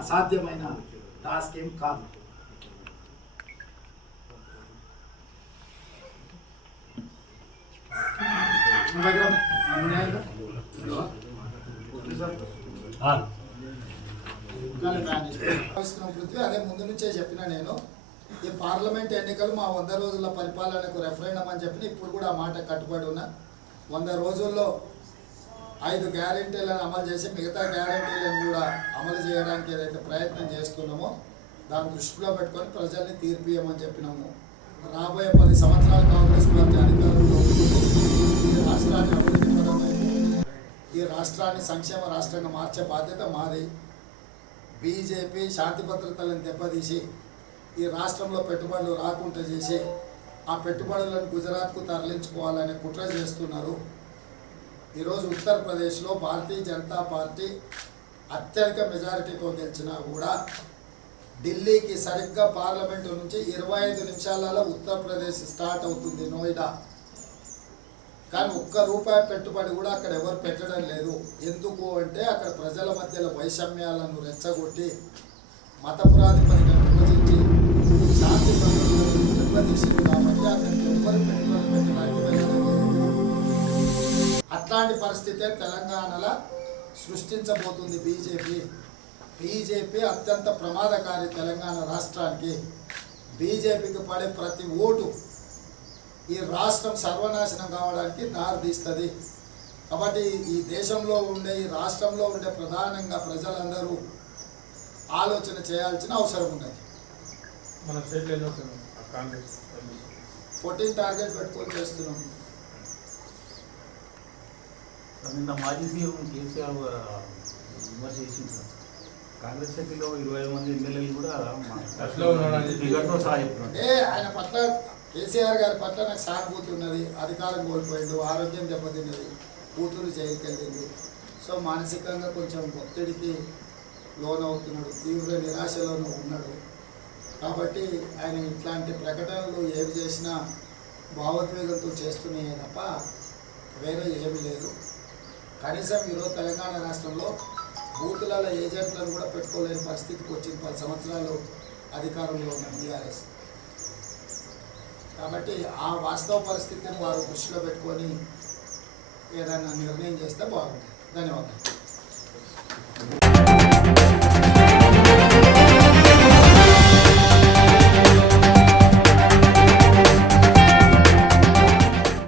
అసాధ్యమైన టాస్క్ ఏం కాదు. మీ దగ్గర ఉన్నాయా? కానీ దాన్ని ఇస్తున్నాం పృథ్వీ అదే ముందు నుంచే చెప్పిన నేను. ఈ పార్లమెంట్ ఎన్నికలు మా వంద రోజుల పరిపాలనకు రెఫరెండం అని చెప్పిన ఇప్పుడు కూడా ఆ మాట కట్టుబడి ఉన్నా. వంద రోజుల్లో ఐదు గ్యారెంటీలను అమలు చేసి మిగతా గ్యారెంటీలను కూడా అమలు చేయడానికి ఏదైతే ప్రయత్నం చేస్తున్నామో దాన్ని దృష్టిలో పెట్టుకొని ప్రజల్ని తీర్పియమని చెప్పినాము. రాబోయే పది సంవత్సరాల కాంగ్రెస్ పార్టీ అధికారంలో ఈ రాష్ట్రాన్ని అభివృద్ధి ఈ రాష్ట్రాన్ని సంక్షేమ రాష్ట్రంగా మార్చే బాధ్యత మాది. బీజేపీ శాంతి భద్రతలను దెబ్బతీసి ఈ రాష్ట్రంలో పెట్టుబడులు రాకుండా చేసి ఆ పెట్టుబడులను గుజరాత్కు తరలించుకోవాలనే కుట్ర చేస్తున్నారు. ఈరోజు ఉత్తరప్రదేశ్లో భారతీయ జనతా పార్టీ అత్యధిక మెజారిటీతో గెలిచినా కూడా ఢిల్లీకి సరిగ్గా పార్లమెంటు నుంచి ఇరవై ఐదు నిమిషాలలో ఉత్తరప్రదేశ్ స్టార్ట్ అవుతుంది నోయిడా. కానీ ఒక్క రూపాయి పెట్టుబడి కూడా అక్కడ ఎవరు పెట్టడం లేదు. ఎందుకు అంటే అక్కడ ప్రజల మధ్యలో వైషమ్యాలను రెచ్చగొట్టి మత ప్రాతిపదికను అట్లాంటి పరిస్థితే తెలంగాణలో సృష్టించబోతుంది బీజేపీ. బీజేపీ అత్యంత ప్రమాదకారి తెలంగాణ రాష్ట్రానికి. బీజేపీకి పడే ప్రతి ఓటు ఈ రాష్ట్రం సర్వనాశనం కావడానికి దారితీస్తుంది. కాబట్టి ఈ దేశంలో ఉండే ఈ రాష్ట్రంలో ఉండే ప్రధానంగా ప్రజలందరూ ఆలోచన చేయాల్సిన అవసరం ఉన్నది. మన ఫోర్టీన్ టార్గెట్ పెట్టుకొని చేస్తున్నాం. నిన్న మాజీ సీఎం కేసీఆర్ విమర్శ చేసింది సార్ కాంగ్రెస్ పార్టీలో ఇరవై ఐదు మంది ఎమ్మెల్యేలు కూడా ఫిగర్తో సహా చెప్తున్నారు అంటే ఆయన పట్ల కేసీఆర్ గారి పట్ల నాకు సానుభూతి ఉన్నది. అధికారం కోల్పోయిండు ఆరోగ్యం దెబ్బతిన్నది కూతురు జైలుకి వెళ్ళింది. సో మానసికంగా కొంచెం ఒత్తిడికి లోనవుతున్నాడు తీవ్ర నిరాశలోనూ ఉన్నాడు. కాబట్టి ఆయన ఇట్లాంటి ప్రకటనలు ఏవి చేసినా భావోద్వేగంతో చేస్తున్నాయే తప్ప వేరే ఏమీ లేదు. కనీసం ఈరోజు తెలంగాణ రాష్ట్రంలో బూతులలో ఏజెంట్లను కూడా పెట్టుకోలేని పరిస్థితికి వచ్చింది పది సంవత్సరాలు అధికారంలో ఉన్న బీఆర్ఎస్. కాబట్టి ఆ వాస్తవ పరిస్థితిని వారు దృష్టిలో పెట్టుకొని ఏదైనా నిర్ణయం చేస్తే బాగుంటుంది. ధన్యవాదాలు.